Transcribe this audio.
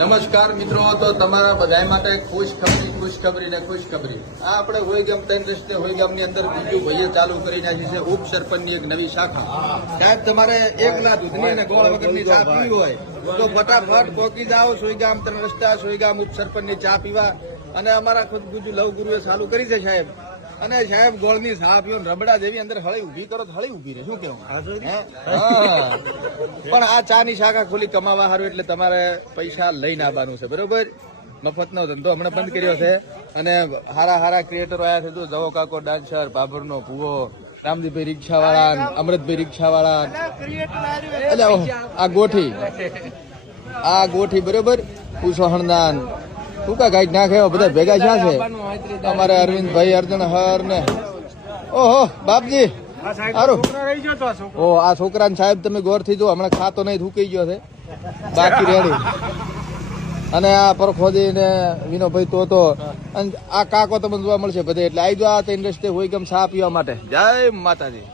નમસ્કાર મિત્રો, તો તમારા બધા માટે ખુશખબરી. આ આપણે હોયગામ 3 રસ્તે હોયગામની અંદર બીજું ભાઈએ ચાલુ કરી નાખી છે ઉપસરપંચની એક નવી શાખા. સાહેબ, તમારે એકલા દૂધની અને ગોળ વગરની ચા પીવી હોય તો ફટાફટ પહોંચી જાઓ સોયગામ 3 રસ્તા સોયગામ ઉપસરપંચની ચા પીવા. અને અમારા ખુદ ગુજુ લવ ગુરુએ ચાલુ કરી છે સાહેબ. અને સાહેબ ગોળની ચા પીઓ રબડા જેવી અંદર હળી ઉભી કરો તો હળી ઉભી રહે. શું કેવું? પણ આ ચા ની શાખા ખોલી કમાવા સારું એટલે તમારે પૈસા લઈને આવવાનું છે, બરોબર? મફતનો ધંધો હમણાં બંધ કર્યો છે અને હારા ક્રિએટરો આવ્યા છે. તો જવો કાકો ડાન્સર, બાબરનો ભૂવો, રામદીભાઈ રિક્ષાવાળા, અમૃતભાઈ રિક્ષાવાળા, એટલે આ ગોઠી બરોબર, ઉસોહણદાન ટૂંકા ગાઈડ નાખે બધા ભેગા થયા છે. અમારે અરવિંદભાઈ અર્જુન હર ને ઓહો બાપજી સારું. ઓ આ છોકરાને સાહેબ તમે ગોર થી જો હમણાં ખાતો નહીં થૂકી ગયો છે બાકી રેડી. અને આ પરખોદી ને વિનોભાઈ તો અને આ કાકો તમને જોવા મળશે બધે. એટલે આવી જો આ ઇન્ડસ્ટ્રી હોય કેમ ચા પીવા માટે. જય માતાજી.